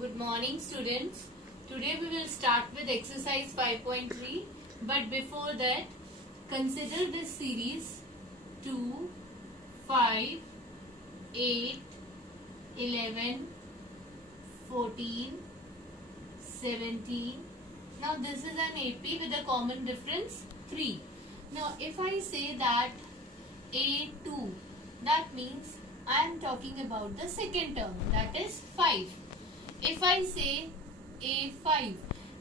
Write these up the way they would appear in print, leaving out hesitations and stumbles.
Good morning, students. Today we will start with exercise 5.3. But before that, consider this series 2, 5, 8, 11, 14, 17. Now this is an AP with a common difference 3. Now if I say that A2, that means I am talking about the second term, that is 5. If I say A5,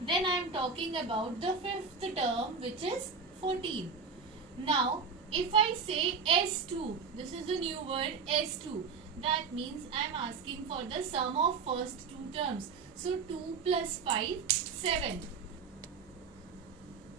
then I am talking about the fifth term, which is 14. Now, if I say S2, this is the new word S2. That means I am asking for the sum of first two terms. So, 2 plus 5, 7.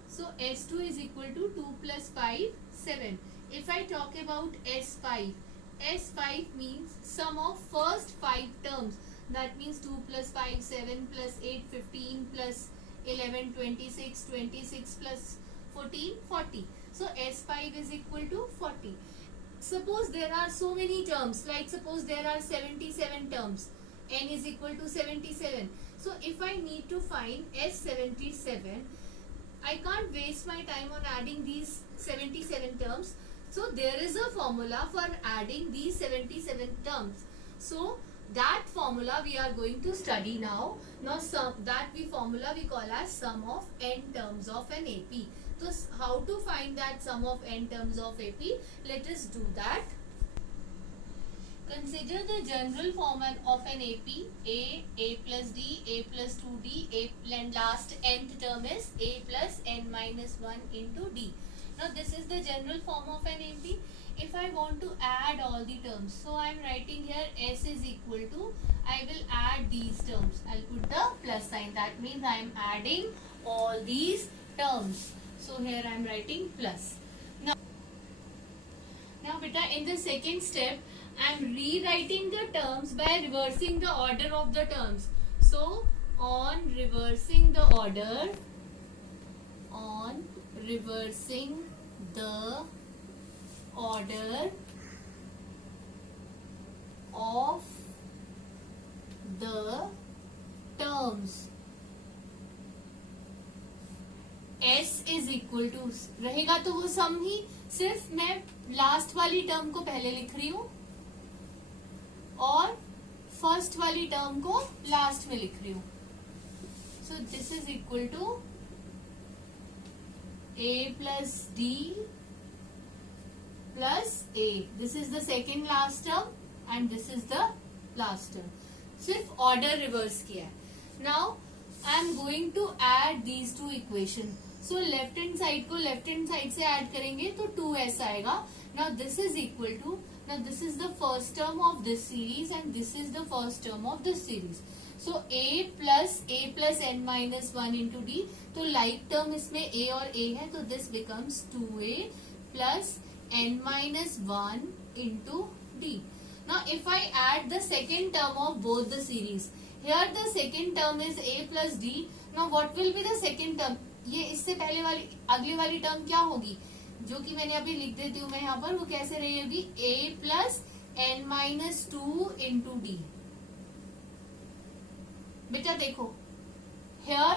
So, S2 is equal to 2 plus 5, 7. If I talk about S5, S5 means sum of first 5 terms. That means 2 plus 5, 7 plus 8, 15 plus 11, 26, 26 plus 14, 40. So S5 is equal to 40. Suppose there are so many terms, like suppose there are 77 terms. N is equal to 77. So if I need to find S77, I can't waste my time on adding these 77 terms. So there is a formula for adding these 77 terms. So that formula we are going to study now. Now that formula we call as sum of n terms of an AP. So how to find that sum of n terms of AP? Let us do that. Consider the general form of an AP. A plus D, A plus 2D, and last nth term is A plus n minus 1 into D. Now this is the general form of an AP. If I want to add all the terms, so I am writing here S is equal to, I will add these terms. I'll put the plus sign. That means I am adding all these terms. So here I am writing plus. Now beta, in the second step, I am rewriting the terms by reversing the order of the terms. So on reversing the order, of the terms, S is equal to रहेगा तो वो सम ही, सिर्फ मैं last वाली term को पहले लिख रही हूं और फर्स्ट वाली टर्म को लास्ट में लिख रही हूं. So this is equal to A plus D plus A. This is the second last term and this is the last term. सिर्फ ऑर्डर रिवर्स किया है. Now I am going to add these to equation. So left hand side को left hand side से add करेंगे तो 2s आएगा. Now this is equal to, now this is the first term of this series and this is the first term of this series. So a plus n minus 1 into d. तो like term इसमें a और a है, तो this becomes 2a plus n minus 1 into d. Now if I add the second term of both the series, here the second term is a plus d. Now what will be the second term? ये इससे पहले वाली अगली वाली term क्या होगी, जो कि मैंने अभी लिख देती हूँ मैं यहाँ पर, वो कैसे रहेगी? a plus n minus 2 into d. बेटा देखो, here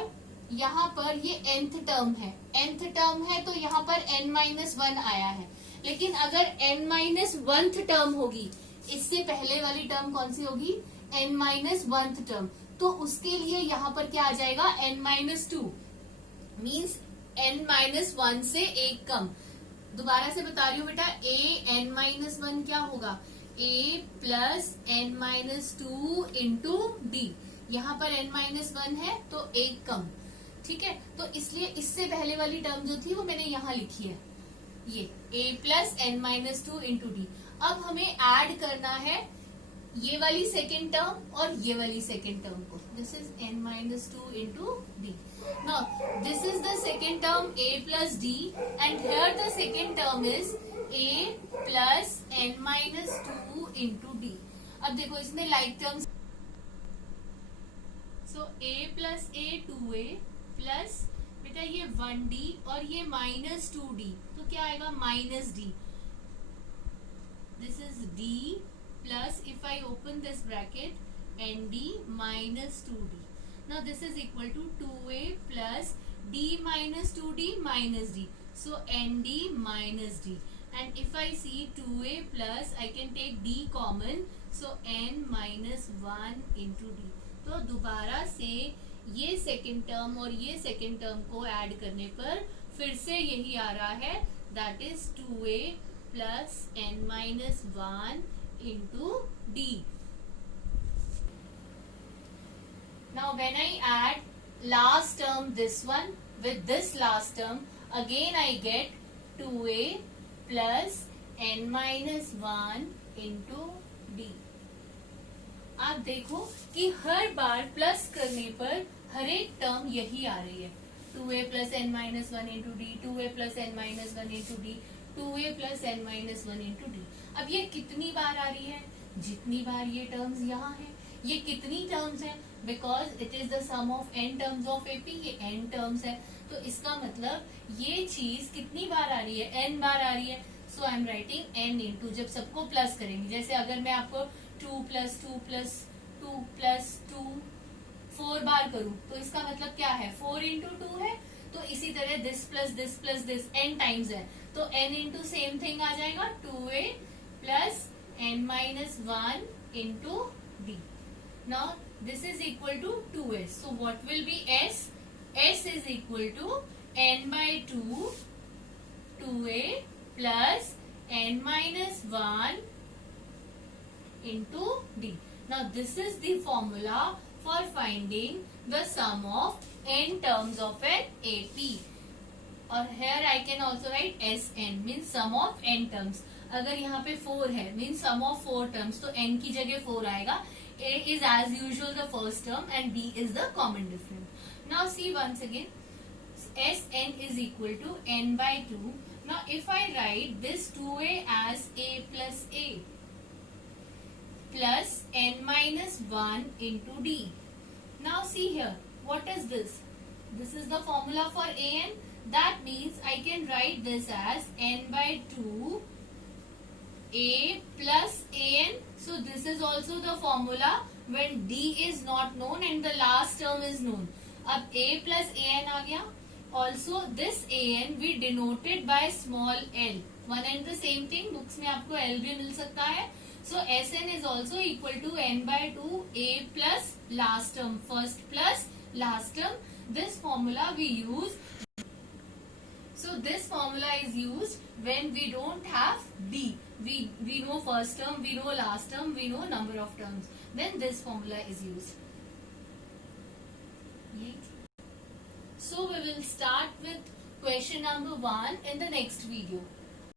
यहाँ पर ये nth टर्म है तो यहाँ पर n minus 1 आया है. लेकिन अगर n minus 1th टर्म होगी, इससे पहले वाली टर्म कौन सी होगी? n minus 1th term. तो उसके लिए यहाँ पर क्या आ जाएगा? n minus 2 means n minus 1 से एक कम. दोबारा से बता रही हूँ बेटा, a n minus 1 क्या होगा? a plus n minus 2 into d. यहाँ पर n minus 1 है तो एक कम. ठीक है, तो इसलिए इससे पहले वाली टर्म जो थी वो मैंने यहाँ लिखी है, ये a plus n minus 2 into d. अब हमें ऐड करना है ये वाली सेकेंड टर्म और ये वाली सेकेंड टर्म को. This is n minus 2 into d. Now this is the second term a plus d and here the second term is a plus n minus 2 into d. अब देखो इसमें like terms, so a plus a 2a plus बेटा ये 1d और ये minus 2d, तो क्या आएगा? minus d. This is d plus, if I open this bracket, nd minus 2d. Now this is equal to 2a plus d minus 2d minus d. So nd minus d. And if I see 2a plus, I can take d common. So n minus 1 into d. तो दोबारा से ये second term और ये second term को add करने पर फिर से यही आ रहा है, that is 2a plus n minus 1 into d. Now when I add last term, this one with this last term, again I get 2a plus n minus 1 into d. आप देखो कि हर बार प्लस करने पर हर एक टर्म यही आ रही है, 2a plus n minus 1 into d, 2a plus n minus 1 into d, 2a plus n minus 1 into d. अब ये कितनी बार आ रही है? जितनी बार ये टर्म्स यहाँ है. ये कितनी टर्म्स है? Because it is the sum of n terms of AP. ये n टर्म्स है, तो इसका मतलब ये चीज कितनी बार आ रही है? n बार आ रही है. So I am writing n into, जब सबको प्लस करेंगे, जैसे अगर मैं आपको 2 plus 2 plus 2 plus 2 4 बार करूं, तो इसका मतलब क्या है? 4 into 2 है. तो इसी तरह this plus this plus this n times है, तो n into सेम थिंग आ जाएगा, 2a plus n minus 1 into d. Now this is equal to 2s. So what will be s? S is equal to n by 2 2a plus n minus 1 into d. Now this is the formula for finding the sum of n terms of an AP. और here I can also write Sn means sum of n terms. अगर यहाँ पे 4 है means sum of 4 terms, तो n की जगह 4 आएगा. A is as usual the first term and d is the common difference. Now see once again, Sn is equal to n by 2. Now if I write this 2a as a plus a plus n minus 1 into d. Now see here, what is this? This is the formula for an. That means I can write this as n by 2 a plus an. So this is also the formula when d is not known and the last term is known. अब a plus an आ गया. Also this an we denoted by small l. One and the same thing, books में आपको l भी मिल सकता है. So Sn is also equal to n by 2 a plus last term, first plus last term. This formula we use. So this formula is used when we don't have d. We know first term, we know last term, we know number of terms. Then this formula is used. So we will start with question number 1 in the next video.